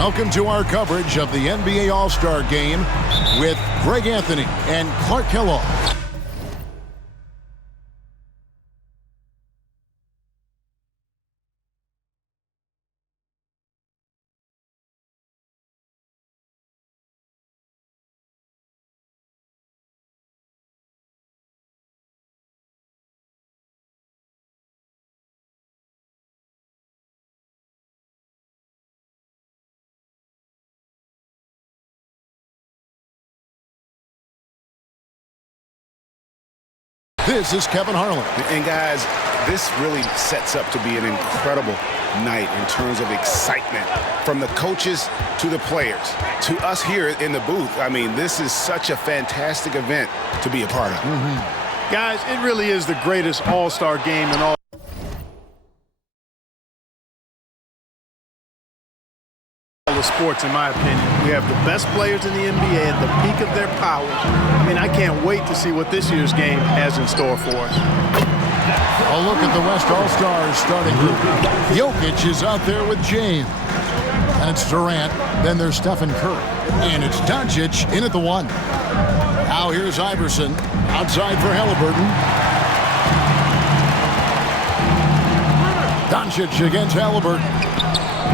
Welcome to our coverage of the NBA All-Star Game with Greg Anthony and Clark Kellogg. This is Kevin Harlan. And guys, this really sets up to be an incredible night in terms of excitement from the coaches to the players to us here in the booth. I mean, this is such a fantastic event to be a part of. Guys, it really is the greatest all-star game in all the sports, in my opinion. We have the best players in the NBA at the peak of their powers. I mean, I can't wait to see what this year's game has in store for us. A look at the West All-Stars starting group. Jokic is out there with James. And it's Durant. Then there's Stephen Curry. And it's Doncic in at the 1. Now here's Iverson. Outside for Halliburton. Doncic against Halliburton.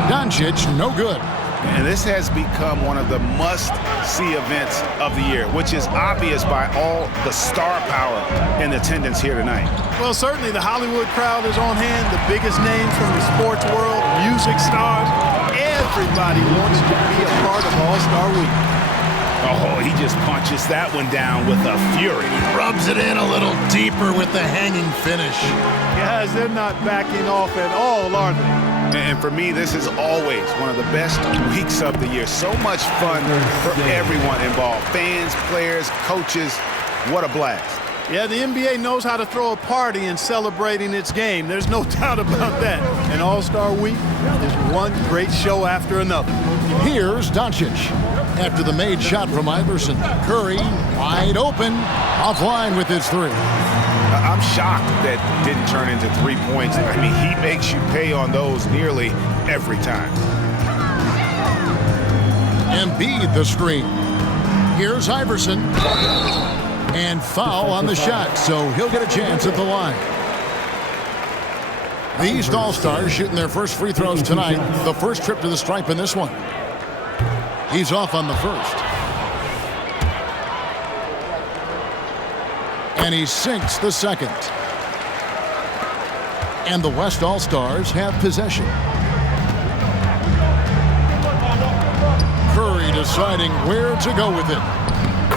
Doncic, no good. And this has become one of the must-see events of the year, which is obvious by all the star power in attendance here tonight. Well, certainly the Hollywood crowd is on hand, the biggest names from the sports world, music stars. Everybody wants to be a part of All-Star Week. Oh, he just punches that one down with a fury. Rubs it in a little deeper with the hanging finish. Guys, they're not backing off at all, are they? And for me, this is always one of the best weeks of the year. So much fun for everyone involved. Fans, players, coaches. What a blast. Yeah, the NBA knows how to throw a party in celebrating its game. There's no doubt about that. And All-Star Week is one great show after another. Here's Doncic. After the made shot from Iverson. Curry wide open. Offline with his 3. I'm shocked that didn't turn into 3 points. I mean, he makes you pay on those nearly every time. Embiid the screen. Here's Iverson. And foul on the shot, so he'll get a chance at the line. The East All-Stars shooting their first free throws tonight. The first trip to the stripe in this one. He's off on the first. And he sinks the second. And the West All-Stars have possession. Curry deciding where to go with it.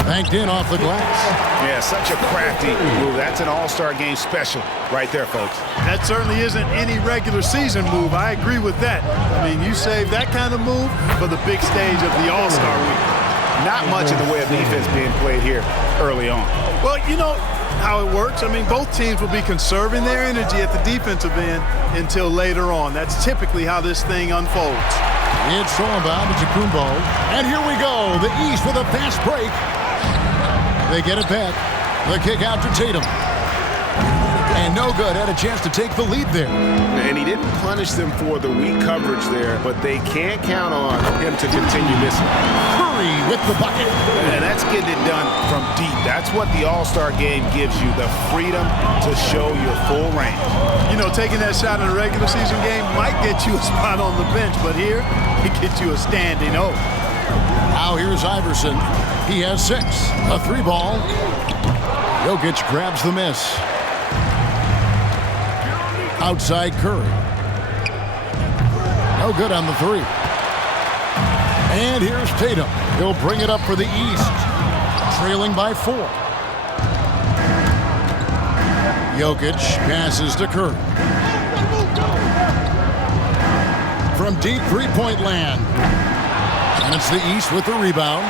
Banked in off the glass. Yeah, such a crafty move. That's an All-Star Game special right there, folks. That certainly isn't any regular season move. I agree with that. I mean, you save that kind of move for the big stage of the All-Star Week. Not much in the way of defense being played here early on. Well, you know how it works. I mean, both teams will be conserving their energy at the defensive end until later on. That's typically how this thing unfolds. It's Sorobab to Kumbo. And here we go. The East with a fast break. They get it back. The kick out to Tatum. And no good. Had a chance to take the lead there. And he didn't punish them for the weak coverage there, but they can't count on him to continue missing. Curry with the bucket. And that's getting it done from deep. That's what the All-Star Game gives you, the freedom to show your full range. You know, taking that shot in a regular season game might get you a spot on the bench, but here, it gets you a standing O. Now here's Iverson. He has 6. A 3 ball. Jokic grabs the miss. Outside Curry. No good on the 3. And here's Tatum. He'll bring it up for the East. Trailing by 4. Jokic passes to Curry. From deep three-point land. And it's the East with the rebound.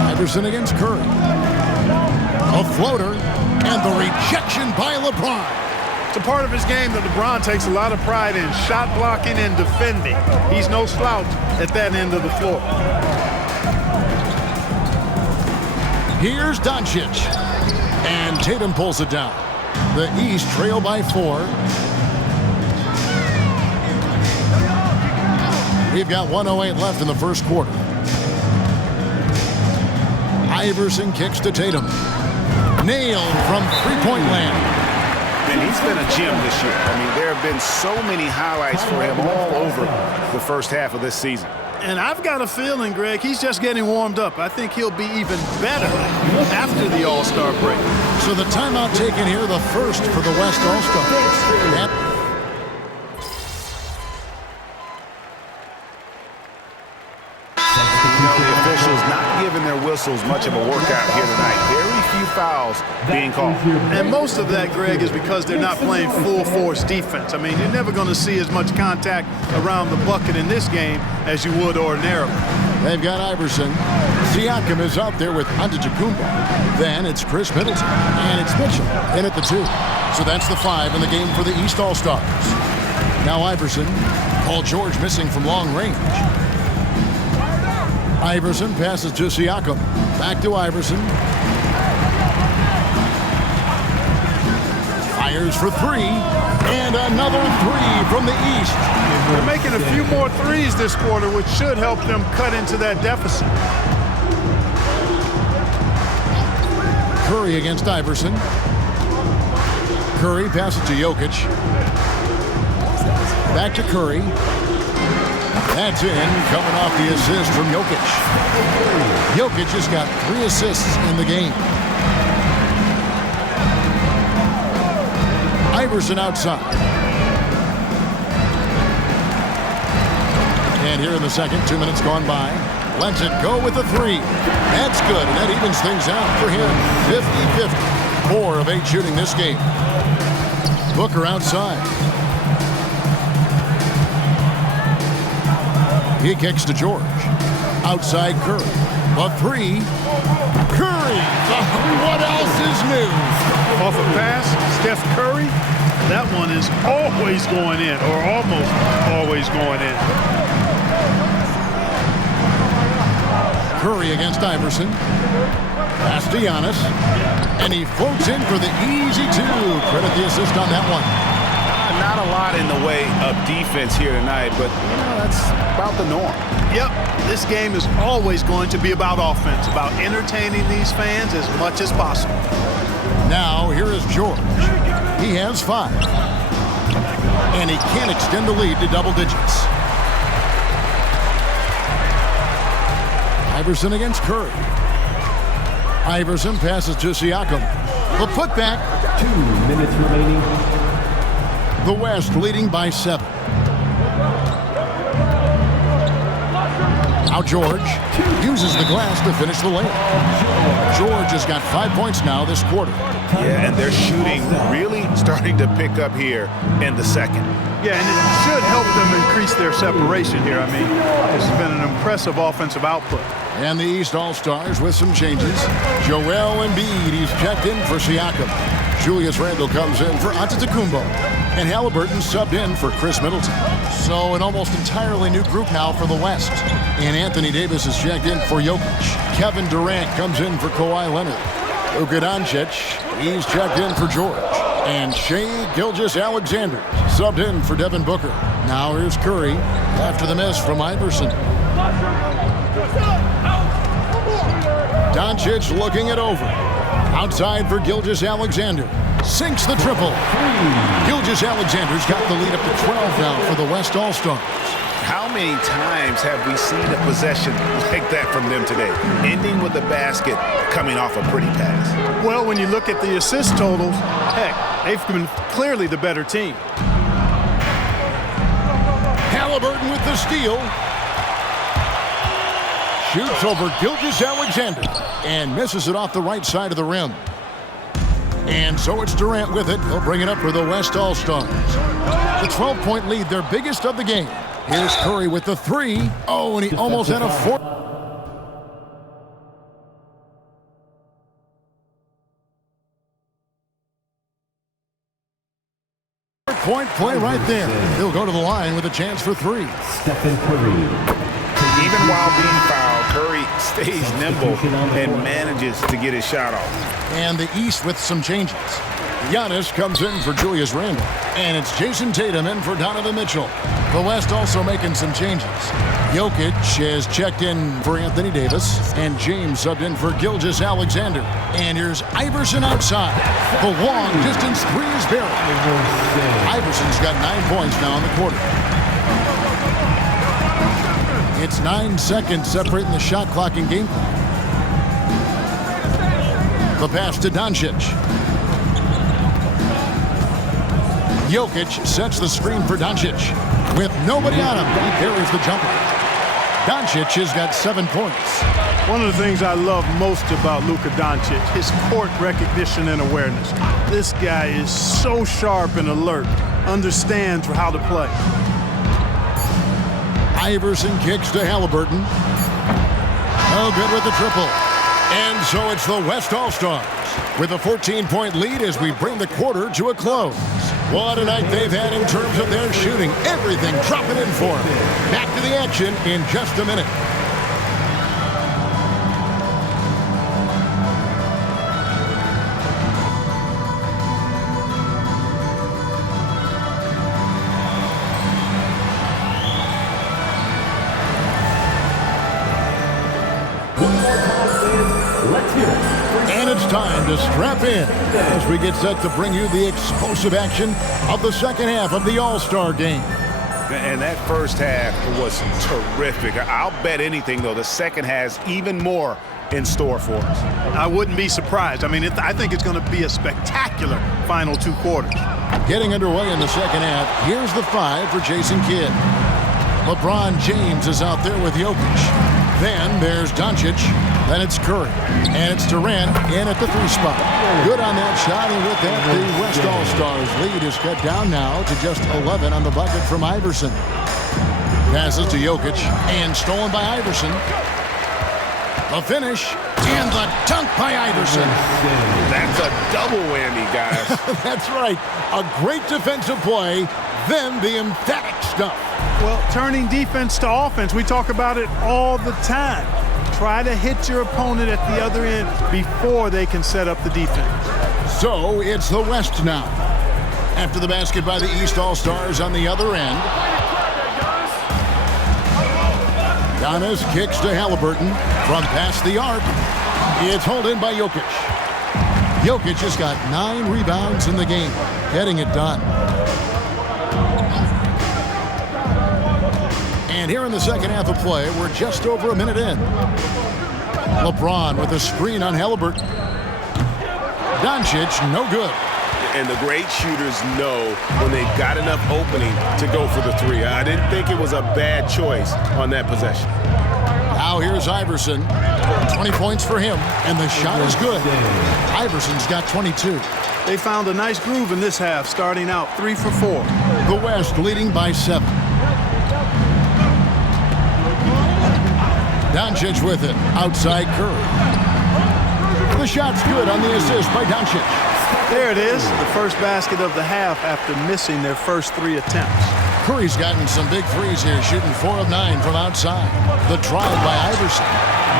Iverson against Curry. A floater, and the rejection by LeBron. It's a part of his game that LeBron takes a lot of pride in, shot blocking and defending. He's no slouch at that end of the floor. Here's Doncic. And Tatum pulls it down. The East trail by 4. We've got 1:08 left in the first quarter. Iverson kicks to Tatum. Nailed from three-point land. And he's been a gem this year. I mean, there have been so many highlights for him all over the first half of this season. And I've got a feeling, Greg, he's just getting warmed up. I think he'll be even better after the All-Star break. So the timeout taken here, the first for the West All-Stars. The officials not giving their whistles much of a workout here tonight. Very few fouls being called. And most of that, Greg, is because they're not playing full-force defense. I mean, you're never going to see as much contact around the bucket in this game as you would ordinarily. They've got Iverson. Siakam is out there with Antetokounmpo. Then it's Chris Middleton. And it's Mitchell in at the 2. So that's the 5 in the game for the East All-Stars. Now Iverson. Paul George missing from long range. Iverson passes to Siakam. Back to Iverson. Fires for 3. And another 3 from the East. They're making a few more threes this quarter, which should help them cut into that deficit. Curry against Iverson. Curry passes to Jokic. Back to Curry. That's in, coming off the assist from Jokic. Jokic has got 3 assists in the game. Iverson outside. And here in the second, 2 minutes gone by. Lets it go with the 3. That's good, and that evens things out for him. 50-50. 4 of 8 shooting this game. Booker outside. He kicks to George. Outside Curry. A 3. Curry! What else is new? Off a pass, Steph Curry. That one is always going in, or almost always going in. Curry against Iverson. Pass to Giannis. And he floats in for the easy 2. Credit the assist on that one. Not a lot in the way of defense here tonight, but that's about the norm. Yep, this game is always going to be about offense, about entertaining these fans as much as possible. Now, here is George. He has 5. And he can't extend the lead to double digits. Iverson against Curry. Iverson passes to Siakam. The putback. 2 minutes remaining. The West leading by 7. Now George uses the glass to finish the layup. George has got 5 points now this quarter. Yeah, and their shooting really starting to pick up here in the second. Yeah, and it should help them increase their separation here. I mean, this has been an impressive offensive output. And the East All-Stars with some changes. Joel Embiid, he's checked in for Siakam. Julius Randle comes in for Antetokounmpo. And Halliburton subbed in for Chris Middleton. So an almost entirely new group now for the West. And Anthony Davis is checked in for Jokic. Kevin Durant comes in for Kawhi Leonard. Luka Doncic, he's checked in for George. And Shai Gilgeous-Alexander subbed in for Devin Booker. Now here's Curry after the miss from Iverson. Doncic looking it over. Outside for Gilgeous-Alexander. Sinks the triple. Gilgeous-Alexander's got the lead up to 12 now for the West All-Stars. How many times have we seen a possession like that from them today? Ending with a basket, coming off a pretty pass. Well, when you look at the assist totals, heck, they've been clearly the better team. Halliburton with the steal. Shoots over Gilgeous-Alexander and misses it off the right side of the rim. And so it's Durant with it. He'll bring it up for the West All-Stars. The 12-point lead, their biggest of the game. Here's Curry with the 3. Oh, and he almost had a 4. Point play right there. He'll go to the line with a chance for 3. Stephen Curry. Even while being fouled, Curry stays nimble and manages to get his shot off. And the East with some changes. Giannis comes in for Julius Randle. And it's Jason Tatum in for Donovan Mitchell. The West also making some changes. Jokic has checked in for Anthony Davis. And James subbed in for Gilgeous Alexander. And here's Iverson outside. The long distance three is buried. Iverson's got 9 points now in the quarter. It's 9 seconds separating the shot clock and game clock. The pass to Doncic. Jokic sets the screen for Doncic. With nobody on him, he carries the jumper. Doncic has got 7 points. One of the things I love most about Luka Doncic, his court recognition and awareness. This guy is so sharp and alert, understands how to play. Iverson kicks to Halliburton. Oh, good with the triple. And so it's the West All-Stars with a 14-point lead as we bring the quarter to a close. What a night they've had in terms of their shooting. Everything dropping in for them. Back to the action in just a minute. And it's time to strap in as we get set to bring you the explosive action of the second half of the All-Star game. And that first half was terrific. I'll bet anything, though, the second has even more in store for us. I wouldn't be surprised. I mean, I think it's going to be a spectacular final 2 quarters. Getting underway in the second half, here's the 5 for Jason Kidd. LeBron James is out there with Jokic. Then there's Doncic. Then it's Curry. And it's Durant in at the 3 spot. Good on that shot, and with that, the West All-Stars lead is cut down now to just 11 on the bucket from Iverson. Passes to Jokic, and stolen by Iverson. The finish, and the dunk by Iverson. That's a double whammy, guys. That's right. A great defensive play, then the emphatic stuff. Well, turning defense to offense, we talk about it all the time. Try to hit your opponent at the other end before they can set up the defense. So it's the West now. After the basket by the East All-Stars on the other end. Giannis kicks to Halliburton from past the arc. It's hauled in by Jokic. Jokic has got 9 rebounds in the game, getting it done. And here in the second half of play, we're just over a minute in. LeBron with a screen on Halliburton. Doncic, no good. And the great shooters know when they've got enough opening to go for the 3. I didn't think it was a bad choice on that possession. Now here's Iverson. 20 points for him, and the shot is good. Iverson's got 22. They found a nice groove in this half, starting out 3 for 4. The West leading by 7. Doncic with it. Outside Curry. The shot's good on the assist by Doncic. There it is, the first basket of the half after missing their first 3 attempts. Curry's gotten some big threes here, shooting 4 of 9 from outside. The drive by Iverson.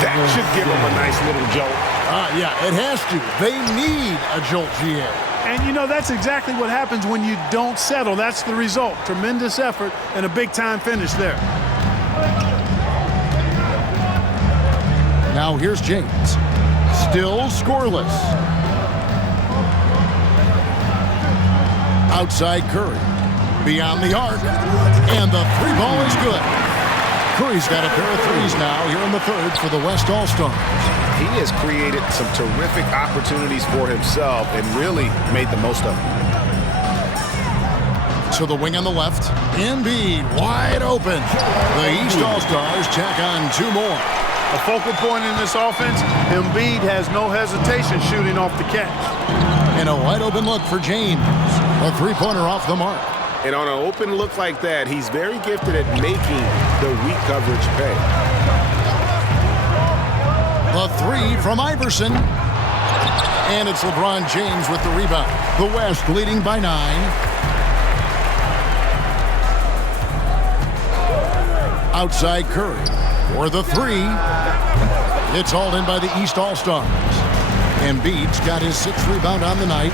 That should give them a nice little jolt. Yeah, it has to. They need a jolt, GA. And, you know, that's exactly what happens when you don't settle. That's the result. Tremendous effort and a big-time finish there. Now here's James. Still scoreless. Outside Curry. Beyond the arc. And the 3 ball is good. Curry's got a pair of 3s now here in the third for the West All-Stars. He has created some terrific opportunities for himself and really made the most of them. To the wing on the left. Embiid wide open. The East All-Stars tack on 2 more. A focal point in this offense, Embiid has no hesitation shooting off the catch. And a wide open look for James. A 3-pointer off the mark. And on an open look like that, he's very gifted at making the weak coverage pay. The 3 from Iverson. And it's LeBron James with the rebound. The West leading by 9. Outside Curry for the 3. It's hauled in by the East All-Stars. Embiid's got his 6th rebound on the night.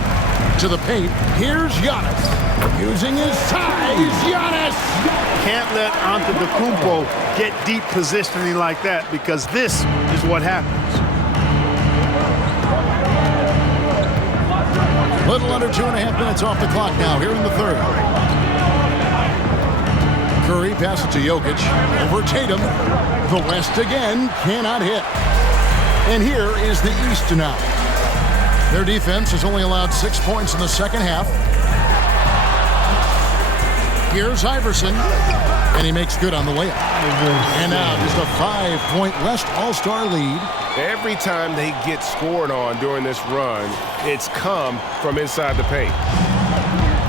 To the paint. Here's Giannis. Using his size. Giannis! Can't let Antetokounmpo get deep positioning like that, because this is what happens. Little under 2.5 minutes off the clock now here in the third. Curry passes to Jokic. Over Tatum. The West again cannot hit. And here is the East now. Their defense has only allowed 6 points in the second half. Here's Iverson. And he makes good on the layup. And now just a 5-point West All-Star lead. Every time they get scored on during this run, it's come from inside the paint.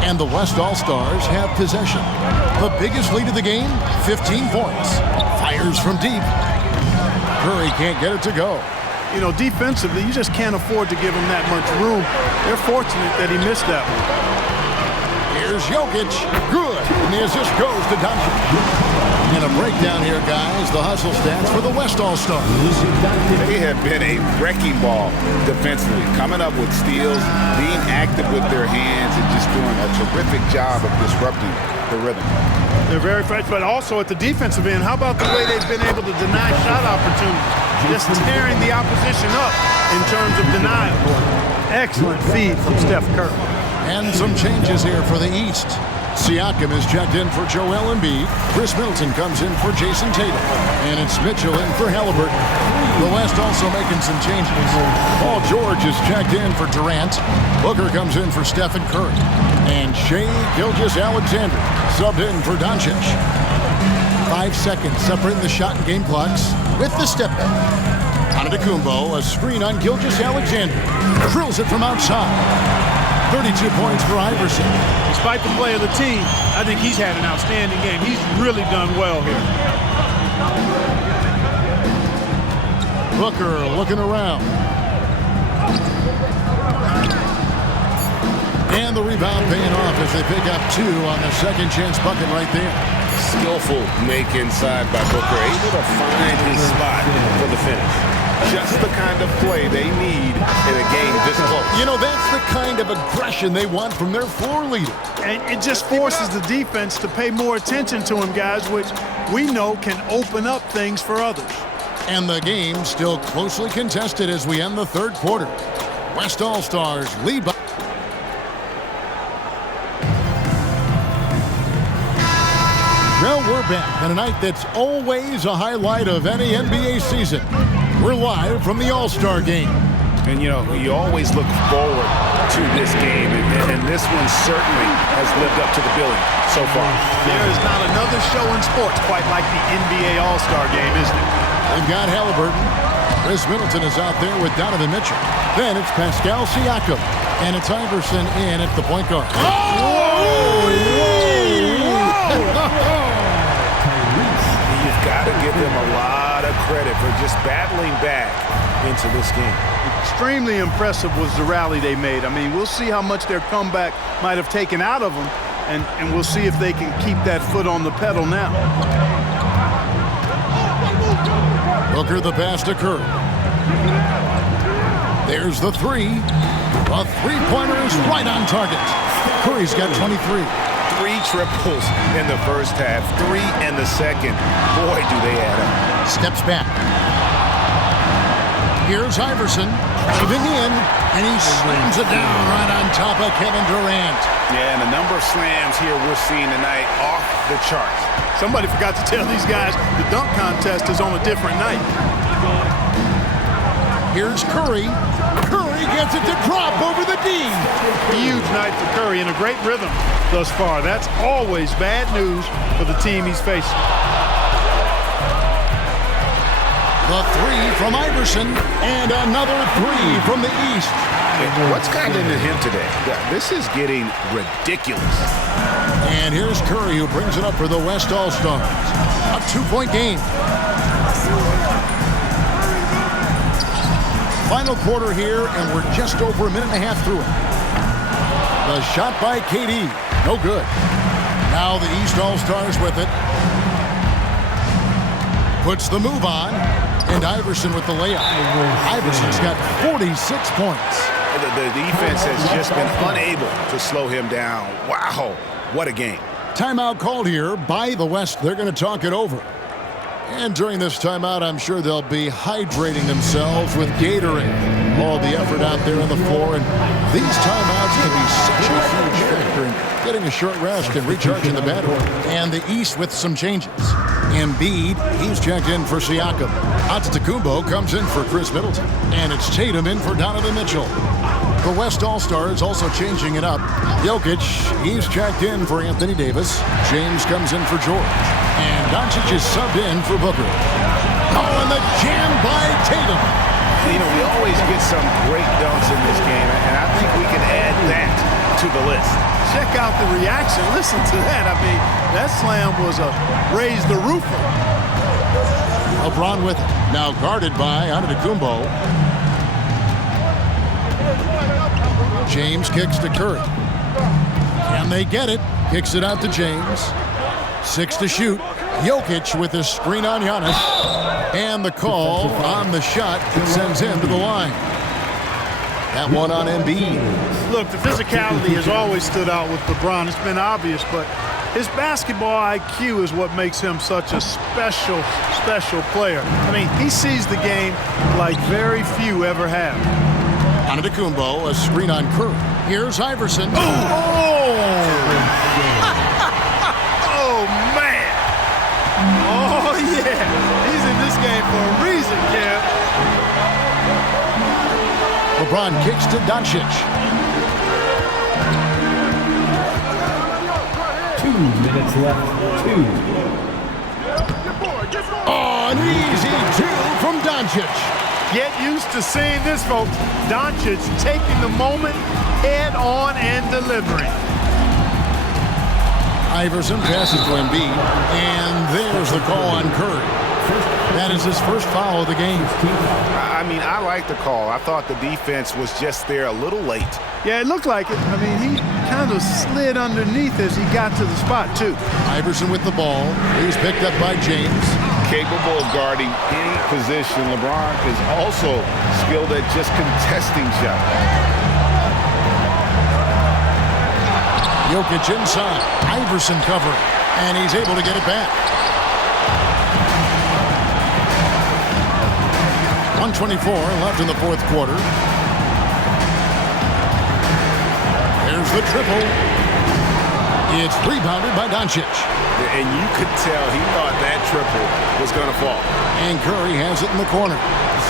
And the West All-Stars have possession. The biggest lead of the game, 15 points. Fires from deep. Curry can't get it to go. You know, defensively, you just can't afford to give him that much room. They're fortunate that he missed that one. Here's Jokic. Good. And the assist goes to Doncic. And a breakdown here, guys. The hustle stats for the West All-Stars. They have been a wrecking ball defensively, coming up with steals, being active with their hands, and just doing a terrific job of disrupting the rhythm. They're very fresh, but also at the defensive end, how about the way they've been able to deny shot opportunities? Just tearing the opposition up in terms of denial. Excellent feed from Steph Curry. And some changes here for the East. Siakam is checked in for Joel Embiid. Chris Middleton comes in for Jason Tatum. And it's Mitchell in for Halliburton. The West also making some changes. Paul George is checked in for Durant. Booker comes in for Stephen Curry. And Shai Gilgeous-Alexander subbed in for Doncic. 5 seconds separating the shot and game clocks with the step back. Antetokounmpo, a screen on Gilgeous-Alexander. Drills it from outside. 32 points for Iverson. Despite the play of the team, I think he's had an outstanding game. He's really done well here. Booker looking around. And the rebound paying off as they pick up 2 on the second chance bucket right there. Skillful make inside by Booker, able to find his spot for the finish. Just the kind of play they need in a game this close. You know, that's the kind of aggression they want from their floor leader. And it just forces the defense to pay more attention to him, guys, which we know can open up things for others. And the game still closely contested as we end the third quarter. West All-Stars lead by... Well, we're back on a night that's always a highlight of any NBA season. We're live from the All-Star game. And, you know, you always look forward to this game, and this one certainly has lived up to the billing so far. There is not another show in sports quite like the NBA All-Star game, is there? They've got Halliburton. Chris Middleton is out there with Donovan Mitchell. Then it's Pascal Siakam. And it's Iverson in at the point guard. You've got to give them a lot of credit for just battling back into this game. Extremely impressive was the rally they made. I mean, we'll see how much their comeback might have taken out of them, and we'll see if they can keep that foot on the pedal now. Booker the pass to Curry. There's the 3. A three-pointer is right on target. Curry's got 23. 3 triples in the first half, 3 in the second. Boy, do they add up. Steps back. Here's Iverson driving in, and he slams it down right on top of Kevin Durant. Yeah, and the number of slams here we're seeing tonight off the charts. Somebody forgot to tell these guys the dunk contest is on a different night. Here's Curry. Curry gets it to drop over the D. Huge night for Curry and a great rhythm thus far. That's always bad news for the team he's facing. The 3 from Iverson, and another 3 from the East. What's gotten into him today? This is getting ridiculous. And here's Curry, who brings it up for the West All-Stars. A 2-point game. Final quarter here, and we're just over a minute and a half through it. The shot by KD, no good. Now the East All-Stars with it. Puts the move on. And Iverson with the layup. Iverson's got 46 points. The defense has just been unable to slow him down. Wow, what a game. Timeout called here by the West. They're going to talk it over. And during this timeout, I'm sure they'll be hydrating themselves with Gatorade. All the effort out there on the floor. And these timeouts can be such a huge factor in getting a short rest and recharging the battery. And the East with some changes. Embiid, he's checked in for Siakam. Antetokounmpo comes in for Chris Middleton. And it's Tatum in for Donovan Mitchell. The West All-Stars also changing it up. Jokic, he's checked in for Anthony Davis. James comes in for George. And Doncic is subbed in for Booker. Oh, and the jam by Tatum. You know, we always get some great dunks in this game, and I think we can add that to the list. Check out the reaction. Listen to that. I mean, that slam was a raise the roofer. LeBron with it. Now guarded by Antetokounmpo. James kicks to Curry. Can they get it? Kicks it out to James. 6 to shoot. Jokic with his screen on Giannis. And the call on the shot that sends him to the line. That one on Embiid. Look, the physicality has always stood out with LeBron. It's been obvious, but his basketball IQ is what makes him such a special player. I mean, he sees the game like very few ever have. Antetokounmpo, a screen on Curry. Here's Iverson. Oh, man. Oh, yeah. He's in this game for a reason, Kev. LeBron kicks to Doncic. 2 minutes left. 2. Oh, an easy 2 from Doncic. Get used to seeing this, folks. Doncic taking the moment head on and delivering. Iverson passes to Embiid, and there's the call on Curry. That is his first foul of the game. I mean, I like the call. I thought the defense was just there a little late. Yeah, it looked like it. I mean, he kind of slid underneath as he got to the spot, too. Iverson with the ball. He's picked up by James. Capable of guarding any position. LeBron is also skilled at just contesting shots. Jokic inside. Iverson covering. And he's able to get it back. 1:24 left in the fourth quarter. There's the triple. It's rebounded by Doncic. And you could tell he thought that triple was going to fall. And Curry has it in the corner.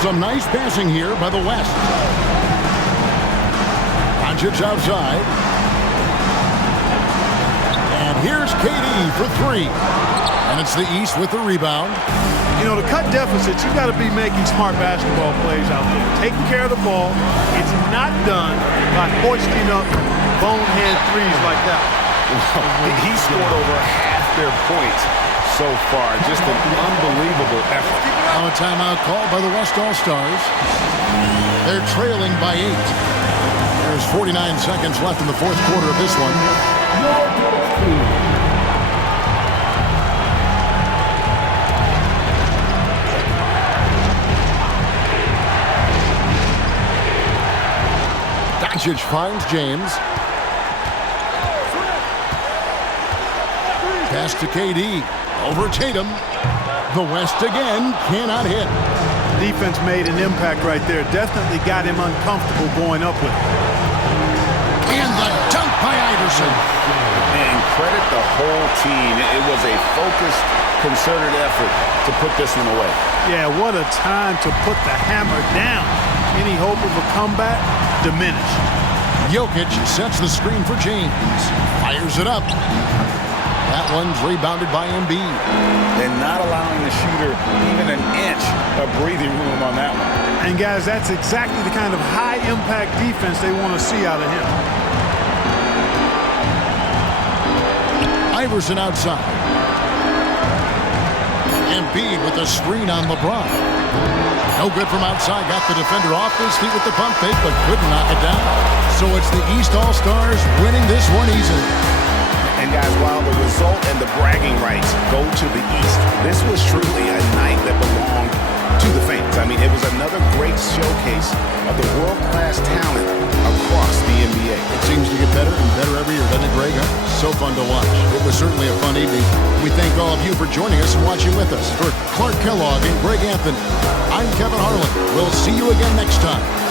Some nice passing here by the West. Doncic outside. And here's KD for 3. And it's the East with the rebound. You know, to cut deficits, you got to be making smart basketball plays out there. Taking care of the ball. It's not done by hoisting up bonehead threes like that. He scored over half their points so far. Just an unbelievable effort. Now a timeout called by the West All-Stars. They're trailing by 8. There's 49 seconds left in the fourth quarter of this one. Doncic finds James. Pass to KD. Over Tatum. The West again cannot hit. Defense made an impact right there. Definitely got him uncomfortable going up with it. And the dunk by Iverson. And credit the whole team. It was a focused, concerted effort to put this one away. Yeah, what a time to put the hammer down. Any hope of a comeback diminished. Jokic sets the screen for James. Fires it up. That one's rebounded by Embiid. And not allowing the shooter even an inch of breathing room on that one. And guys, that's exactly the kind of high-impact defense they want to see out of him. Iverson outside. Embiid with the screen on LeBron. No good from outside. Got the defender off his feet with the pump fake, but couldn't knock it down. So it's the East All-Stars winning this one easily. And guys, while the result and the bragging rights go to the East, this was truly a night that belonged to the fans. I mean, it was another great showcase of the world-class talent across the NBA. It seems to get better and better every year, doesn't it, Greg? So fun to watch. It was certainly a fun evening. We thank all of you for joining us and watching with us. For Clark Kellogg and Greg Anthony, I'm Kevin Harlan. We'll see you again next time